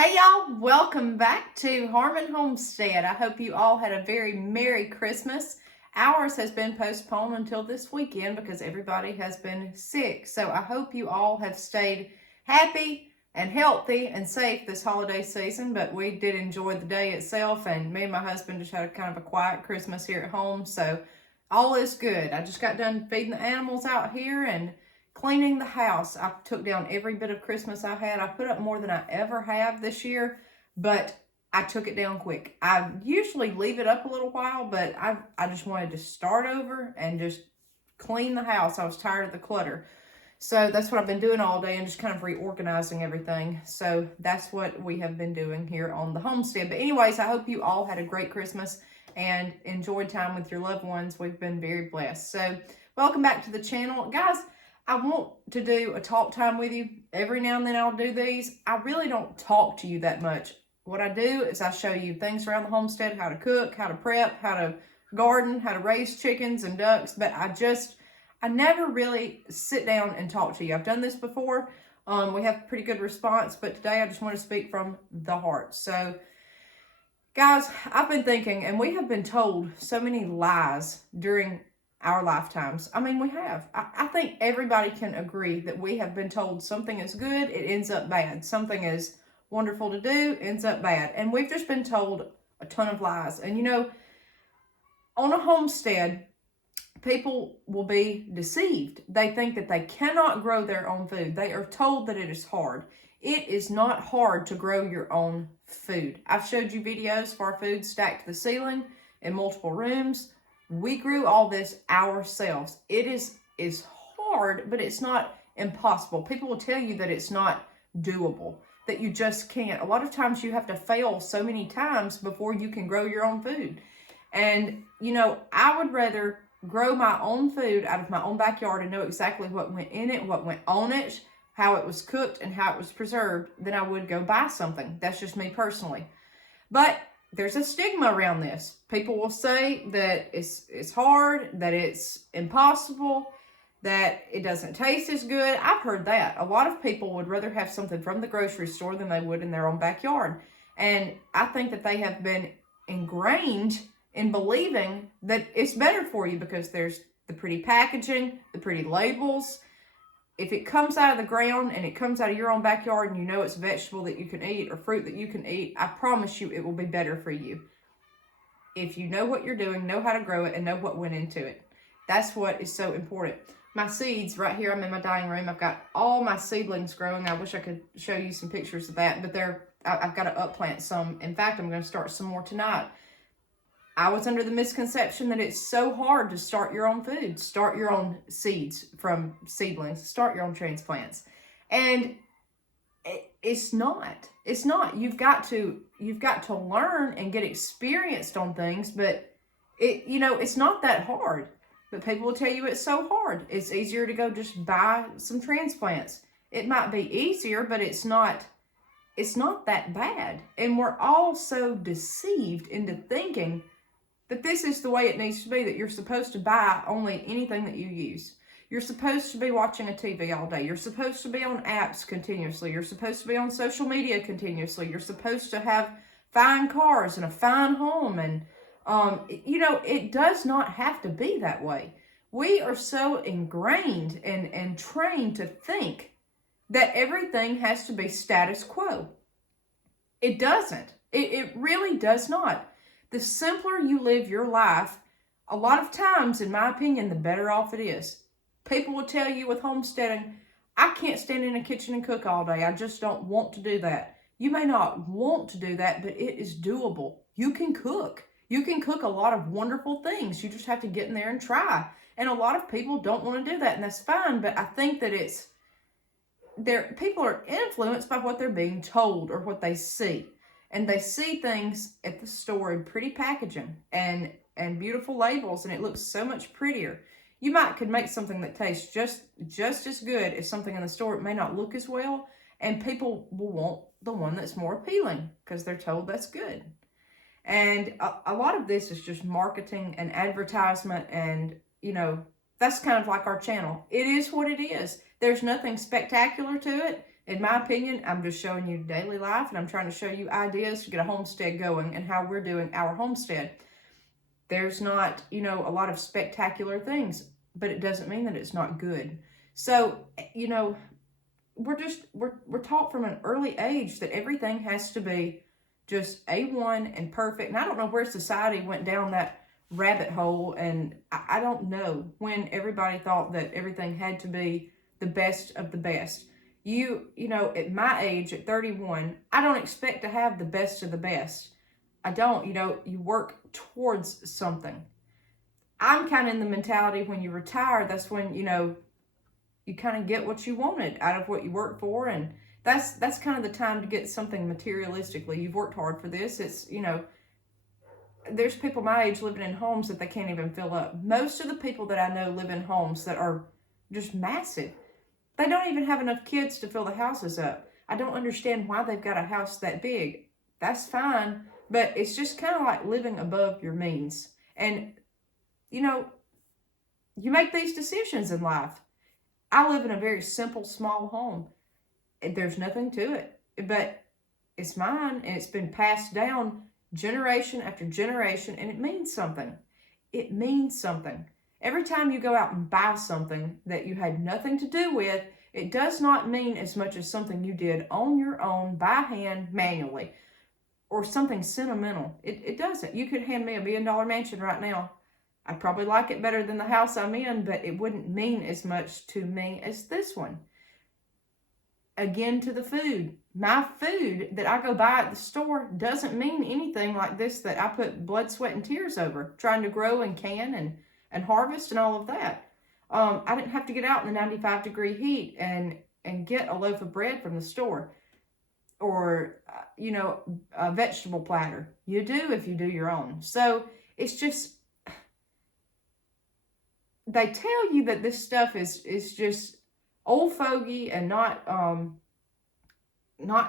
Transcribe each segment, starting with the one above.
Hey y'all, welcome back to Harmon Homestead. I hope you all had a very Merry Christmas. Ours has been postponed until this weekend because everybody has been sick. So I hope you all have stayed happy and healthy and safe this holiday season. But we did enjoy the day itself, and me and my husband just had a kind of a quiet Christmas here at home. So all is good. I just got done feeding the animals out here and cleaning the house. I took down every bit of Christmas I had. I put up more than I ever have this year, but I took it down quick. I usually leave it up a little while, but I just wanted to start over and just clean the house. I was tired of the clutter. So that's what I've been doing all day and just kind of reorganizing everything. So that's what we have been doing here on the homestead. But anyways, I hope you all had a great Christmas and enjoyed time with your loved ones. We've been very blessed. So welcome back to the channel. Guys, I want to do a talk time with you. Every now and then I'll do these. I really don't talk to you that much. What I do is I show you things around the homestead, how to cook, how to prep, how to garden, how to raise chickens and ducks, but I never really sit down and talk to you. I've done this before. We have pretty good response, but today I just want to speak from the heart. So, guys, I've been thinking, and we have been told so many lies during our lifetimes. I mean, we have. I think everybody can agree that we have been told something is good, it ends up bad. Something is wonderful to do, ends up bad. And we've just been told a ton of lies. And you know, on a homestead, people will be deceived. They think that they cannot grow their own food. They are told that it is hard. It is not hard to grow your own food. I've showed you videos of our food stacked to the ceiling in multiple rooms. We grew all this ourselves. It is hard, but it's not impossible. People will tell you that it's not doable, that you just can't. A lot of times you have to fail so many times before you can grow your own food. And, you know, I would rather grow my own food out of my own backyard and know exactly what went in it, what went on it, how it was cooked, and how it was preserved than I would go buy something. That's just me personally. But there's a stigma around this. People will say that it's hard, that it's impossible, that it doesn't taste as good. I've heard that. A lot of people would rather have something from the grocery store than they would in their own backyard. And I think that they have been ingrained in believing that it's better for you because there's the pretty packaging, the pretty labels. If it comes out of the ground and it comes out of your own backyard and you know it's a vegetable that you can eat or fruit that you can eat, I promise you it will be better for you. If you know what you're doing, know how to grow it, and know what went into it. That's what is so important. My seeds, right here, I'm in my dining room. I've got all my seedlings growing. I wish I could show you some pictures of that, but I've got to upplant some. In fact, I'm going to start some more tonight. I was under the misconception that it's so hard to start your own food, start your own seeds from seedlings, start your own transplants. And it's not. It's not. You've got to learn and get experienced on things, but it's not that hard. But people will tell you it's so hard. It's easier to go just buy some transplants. It might be easier, but it's not that bad. And we're all so deceived into thinking that this is the way it needs to be, that you're supposed to buy only anything that you use. You're supposed to be watching a TV all day. You're supposed to be on apps continuously. You're supposed to be on social media continuously. You're supposed to have fine cars and a fine home. And, it does not have to be that way. We are so ingrained and trained to think that everything has to be status quo. It doesn't. It really does not. The simpler you live your life, a lot of times, in my opinion, the better off it is. People will tell you with homesteading, I can't stand in a kitchen and cook all day. I just don't want to do that. You may not want to do that, but it is doable. You can cook. You can cook a lot of wonderful things. You just have to get in there and try. And a lot of people don't want to do that, and that's fine. But I think that people are influenced by what they're being told or what they see. And they see things at the store in pretty packaging and beautiful labels, and it looks so much prettier. You could make something that tastes just as good as something in the store. It may not look as well, and people will want the one that's more appealing because they're told that's good. And a lot of this is just marketing and advertisement, and that's kind of like our channel. It is what it is. There's nothing spectacular to it. In my opinion, I'm just showing you daily life, and I'm trying to show you ideas to get a homestead going and how we're doing our homestead. There's not, a lot of spectacular things, but it doesn't mean that it's not good. So, we're taught from an early age that everything has to be just A1 and perfect. And I don't know where society went down that rabbit hole, and I don't know when everybody thought that everything had to be the best of the best. At my age, at 31, I don't expect to have the best of the best. I don't. You work towards something. I'm kind of in the mentality when you retire, that's when, you kind of get what you wanted out of what you worked for. And that's kind of the time to get something materialistically. You've worked hard for this. It's, there's people my age living in homes that they can't even fill up. Most of the people that I know live in homes that are just massive. They don't even have enough kids to fill the houses up. I don't understand why they've got a house that big. That's fine, but it's just kind of like living above your means. And, you make these decisions in life. I live in a very simple, small home. There's nothing to it, but it's mine, and it's been passed down generation after generation, and it means something. It means something. Every time you go out and buy something that you had nothing to do with, it does not mean as much as something you did on your own, by hand, manually, or something sentimental. It doesn't. You could hand me $1 million mansion right now. I'd probably like it better than the house I'm in, but it wouldn't mean as much to me as this one. Again, to the food. My food that I go buy at the store doesn't mean anything like this that I put blood, sweat, and tears over, trying to grow and can and harvest and all of that. I didn't have to get out in the 95-degree heat and get a loaf of bread from the store, or, a vegetable platter. You do if you do your own. So it's just, they tell you that this stuff is just old fogey and not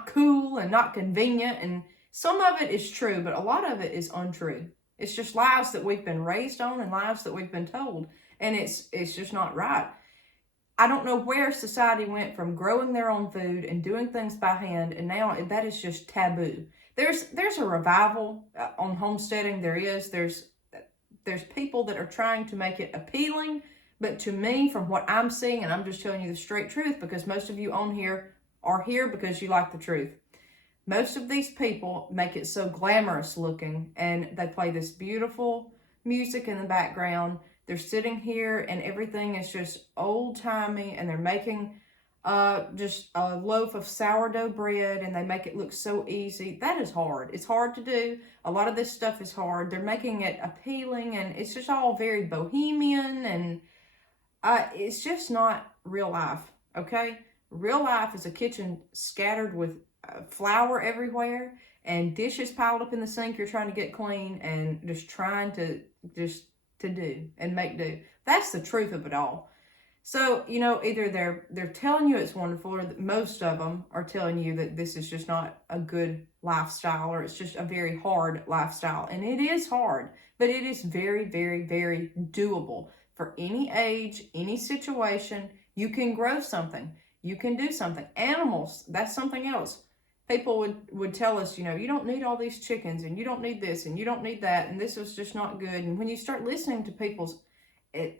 cool and not convenient. And some of it is true, but a lot of it is untrue. It's just lies that we've been raised on and lies that we've been told. And it's just not right. I don't know where society went from growing their own food and doing things by hand, and now that is just taboo. There's a revival on homesteading. There's people that are trying to make it appealing, but to me, from what I'm seeing, and I'm just telling you the straight truth, because most of you on here are here because you like the truth. Most of these people make it so glamorous looking, and they play this beautiful music in the background. They're sitting here and everything is just old-timey, and they're making just a loaf of sourdough bread, and they make it look so easy. That is hard. It's hard to do. A lot of this stuff is hard. They're making it appealing, and it's just all very bohemian, and it's just not real life, okay? Real life is a kitchen scattered with flour everywhere and dishes piled up in the sink you're trying to get clean, and just trying to do and make do. That's the truth of it all. So, either they're telling you it's wonderful, or most of them are telling you that this is just not a good lifestyle, or it's just a very hard lifestyle. And it is hard, but it is very, very, very doable for any age, any situation. You can grow something. You can do something. Animals, that's something else. People would tell us, you don't need all these chickens, and you don't need this, and you don't need that, and this is just not good. And when you start listening to people's,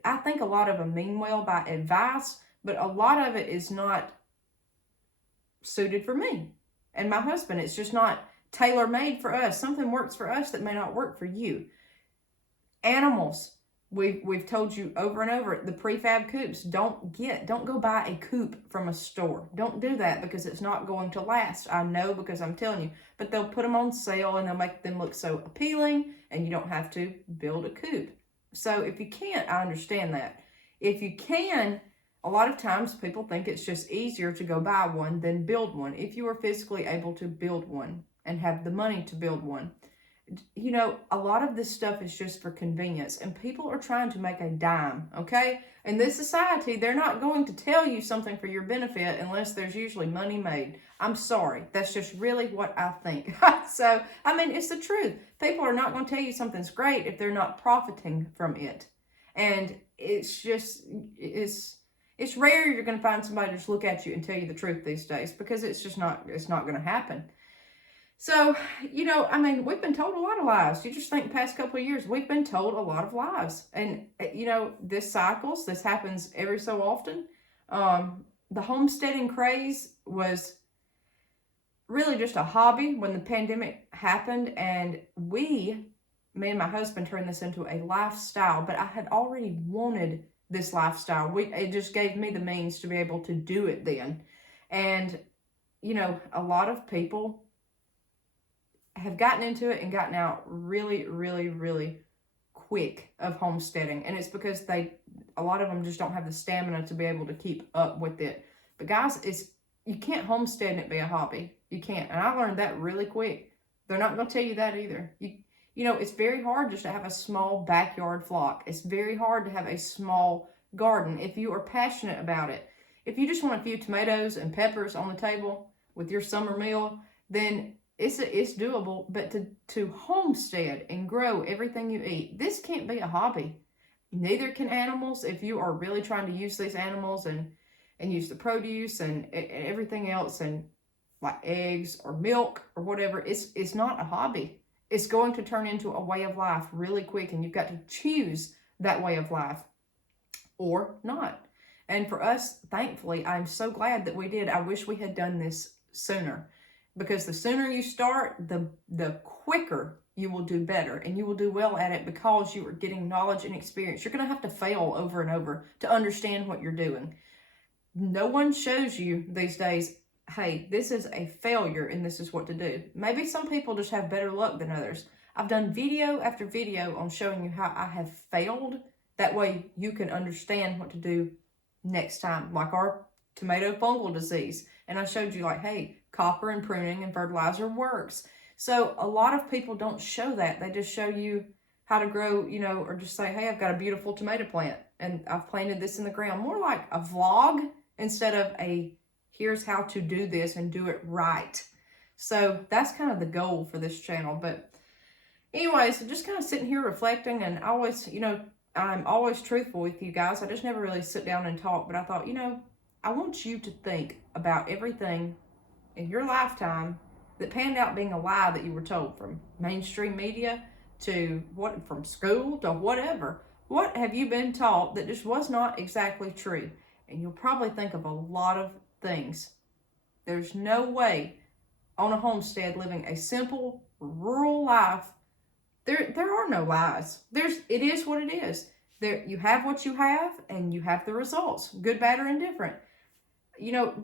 I think a lot of them mean well by advice, but a lot of it is not suited for me and my husband. It's just not tailor-made for us. Something works for us that may not work for you. Animals, we've told you over and over, the prefab coops, don't go buy a coop from a store. Don't do that, because it's not going to last. I know, because I'm telling you. But they'll put them on sale, and they'll make them look so appealing, and you don't have to build a coop. So if you can't, I understand that. If you can, a lot of times people think it's just easier to go buy one than build one, if you are physically able to build one and have the money to build one. A lot of this stuff is just for convenience, and people are trying to make a dime, okay? In this society, they're not going to tell you something for your benefit unless there's usually money made. I'm sorry. That's just really what I think. So, it's the truth. People are not going to tell you something's great if they're not profiting from it. And it's It's rare you're going to find somebody to just look at you and tell you the truth these days, because it's not going to happen. So, I mean, we've been told a lot of lies. You just think the past couple of years, we've been told a lot of lies. And, this cycles, this happens every so often. The homesteading craze was really just a hobby when the pandemic happened. And me and my husband turned this into a lifestyle. But I had already wanted this lifestyle. It just gave me the means to be able to do it then. And, a lot of people have gotten into it and gotten out really, really, really quick of homesteading. And it's because a lot of them just don't have the stamina to be able to keep up with it. But guys, you can't homestead and it be a hobby. You can't. And I learned that really quick. They're not going to tell you that either. It's very hard just to have a small backyard flock. It's very hard to have a small garden if you are passionate about it. If you just want a few tomatoes and peppers on the table with your summer meal, then it's doable. But to homestead and grow everything you eat, this can't be a hobby. Neither can animals. If you are really trying to use these animals and use the produce and everything else, and like eggs or milk or whatever, it's not a hobby. It's going to turn into a way of life really quick, and you've got to choose that way of life or not. And for us, thankfully, I'm so glad that we did. I wish we had done this sooner, because the sooner you start, the quicker you will do better, and you will do well at it because you are getting knowledge and experience. You're going to have to fail over and over to understand what you're doing. No one shows you these days, hey, this is a failure and this is what to do. Maybe some people just have better luck than others. I've done video after video on showing you how I have failed. That way you can understand what to do next time, like our tomato fungal disease. And I showed you, like, hey, copper and pruning and fertilizer works. So a lot of people don't show that. They just show you how to grow, or just say, hey, I've got a beautiful tomato plant and I've planted this in the ground. More like a vlog instead of here's how to do this and do it right. So that's kind of the goal for this channel. But anyways, just kind of sitting here reflecting, and I'm always truthful with you guys. I just never really sit down and talk, but I thought, I want you to think about everything in your lifetime that panned out being a lie that you were told, from mainstream media to from school to whatever. What have you been taught that just was not exactly true? And you'll probably think of a lot of things. There's no way on a homestead living a simple rural life. There are no lies. It is what it is. You have what you have, and you have the results, good, bad, or indifferent.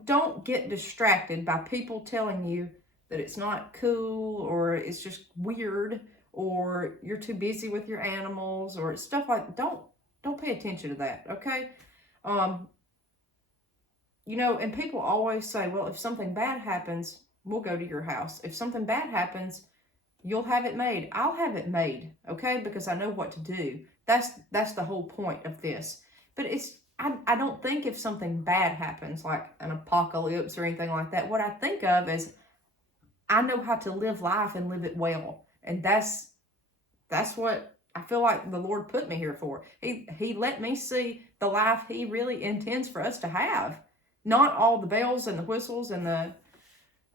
Don't get distracted by people telling you that it's not cool, or it's just weird, or you're too busy with your animals, or stuff like that. Don't pay attention to that, okay? And people always say, well, if something bad happens, we'll go to your house. If something bad happens, you'll have it made. I'll have it made, okay? Because I know what to do. That's the whole point of this. But I don't think if something bad happens, like an apocalypse or anything like that, what I think of is I know how to live life and live it well. And that's what I feel like the Lord put me here for. He let me see the life He really intends for us to have. Not all the bells and the whistles and the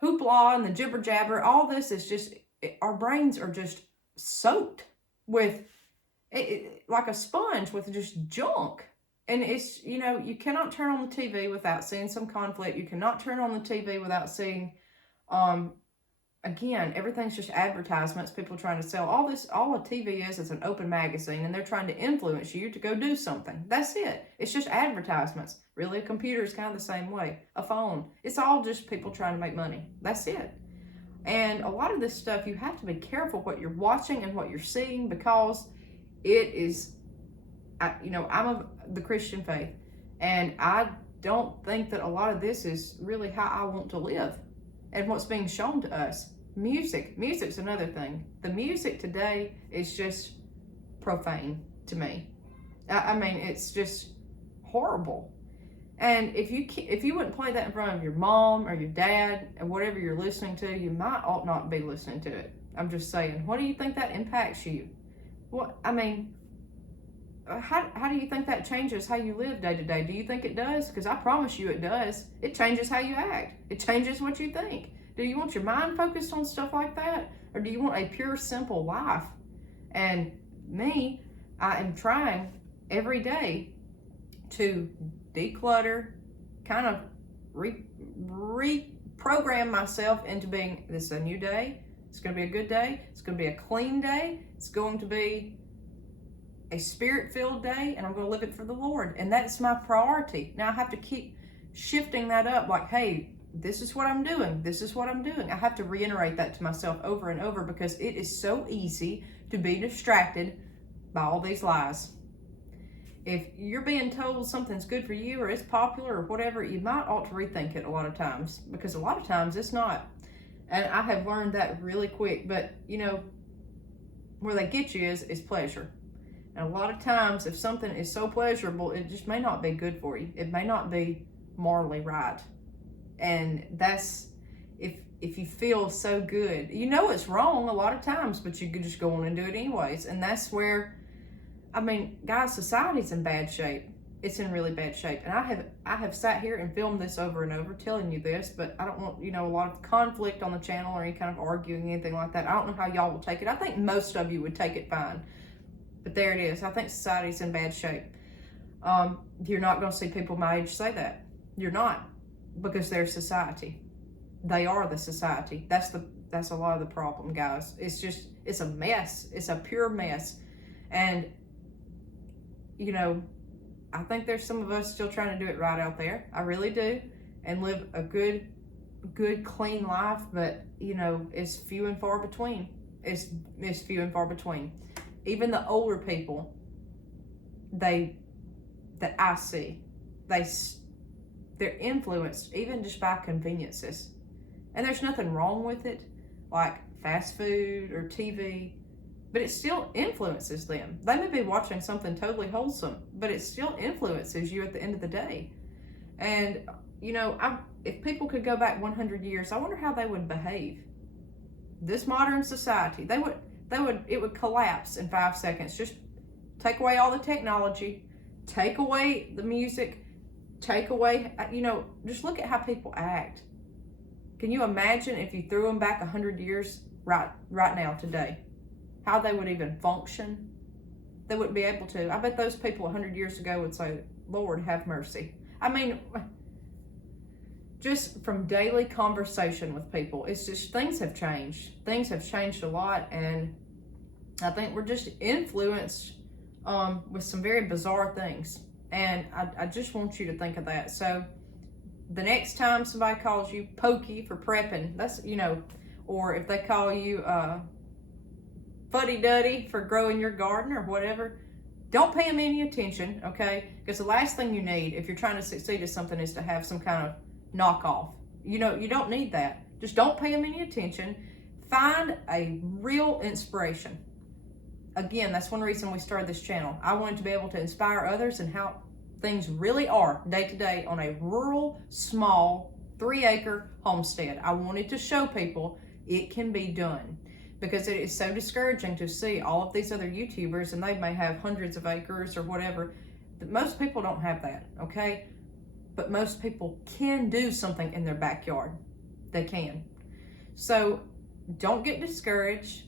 hoopla and the jibber jabber. All this is just, our brains are just soaked with, like a sponge with just junk. And it's, you cannot turn on the TV without seeing some conflict. You cannot turn on the TV without seeing, again, everything's just advertisements, people trying to sell. All a TV is an open magazine, and they're trying to influence you to go do something. That's it. It's just advertisements. Really, a computer is kind of the same way. A phone. It's all just people trying to make money. That's it. And a lot of this stuff, you have to be careful what you're watching and what you're seeing, because it is, I'm of the Christian faith, and I don't think that a lot of this is really how I want to live and what's being shown to us. Music's another thing. The music today is just profane to me. I mean, it's just horrible. And if you wouldn't play that in front of your mom or your dad and whatever you're listening to, you ought not be listening to it. I'm just saying, what do you think that impacts you? What, I mean, how do you think that changes how you live day to day? Do you think it does? Because I promise you it does. It changes how you act. It changes what you think. Do you want your mind focused on stuff like that? Or do you want a pure, simple life? And me, I am trying every day to declutter, kind of reprogram myself into being, this is a new day. It's going to be a good day. It's going to be a clean day. It's going to be a spirit-filled day, and I'm going to live it for the Lord. And that's my priority. Now I have to keep shifting that up, like, hey, this is what I'm doing. This is what I'm doing. I have to reiterate that to myself over and over, because it is so easy to be distracted by all these lies. If you're being told something's good for you, or it's popular, or whatever, you might ought to rethink it a lot of times, because a lot of times it's not. And I have learned that really quick. But you know, where they get you is pleasure. And a lot of times, if something is so pleasurable, it just may not be good for you. It may not be morally right. And that's, if you feel so good, you know it's wrong a lot of times, but you could just go on and do it anyways. And that's where, I mean, guys, society's in bad shape. It's in really bad shape. And I have sat here and filmed this over and over telling you this, but I don't want, a lot of conflict on the channel or any kind of arguing, anything like that. I don't know how y'all will take it. I think most of you would take it fine. But there it is. I think society's in bad shape. You're not going to see people my age say that. You're not, because they're society. They are the society. That's a lot of the problem, guys. It's a mess. It's a pure mess. And, I think there's some of us still trying to do it right out there. I really do. And live a good, clean life. But, it's few and far between. It's few and far between. Even the older people, that I see, they're influenced even just by conveniences. And there's nothing wrong with it, like fast food or TV, but it still influences them. They may be watching something totally wholesome, but it still influences you at the end of the day. And, if people could go back 100 years, I wonder how they would behave. This modern society, it would collapse in 5 seconds. Just take away all the technology, take away the music, take away, just look at how people act. Can you imagine if you threw them back 100 years right now, today? How they would even function? They wouldn't be able to. I bet those people 100 years ago would say, Lord, have mercy. I mean, just from daily conversation with people, it's just, things have changed. Things have changed a lot, and I think we're just influenced with some very bizarre things. And I just want you to think of that. So the next time somebody calls you pokey for prepping, that's, or if they call you fuddy-duddy for growing your garden or whatever, don't pay them any attention, okay? Because the last thing you need if you're trying to succeed at something is to have some kind of knockoff. You don't need that. Just don't pay them any attention. Find a real inspiration. Again, that's one reason we started this channel. I wanted to be able to inspire others and how things really are day to day on a rural, small, 3-acre homestead. I wanted to show people it can be done, because it is so discouraging to see all of these other YouTubers, and they may have hundreds of acres or whatever. Most people don't have that, okay? But most people can do something in their backyard. They can. So don't get discouraged.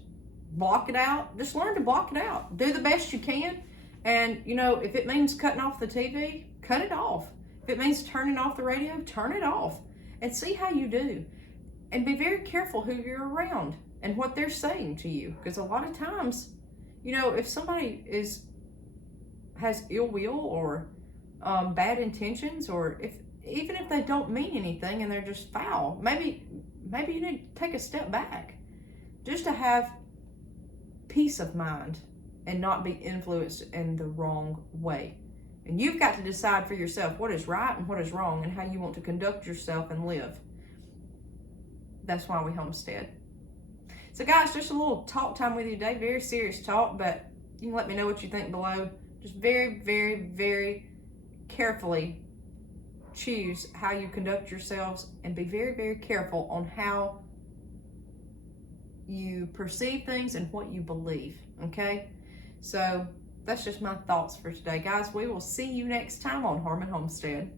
Block it out. Just learn to block it out. Do the best you can. And, if it means cutting off the TV, cut it off. If it means turning off the radio, turn it off. And see how you do. And be very careful who you're around and what they're saying to you. Because a lot of times, if somebody has ill will or bad intentions, or even if they don't mean anything and they're just foul, maybe you need to take a step back just to have peace of mind and not be influenced in the wrong way. And you've got to decide for yourself what is right and what is wrong, and how you want to conduct yourself and live. That's why we homestead. So guys, just a little talk time with you today. Very serious talk, but you can let me know what you think below. Just very, very, very carefully choose how you conduct yourselves, and be very, very careful on how you perceive things and what you believe, okay? So that's just my thoughts for today, guys. We will see you next time on Harmon Homestead.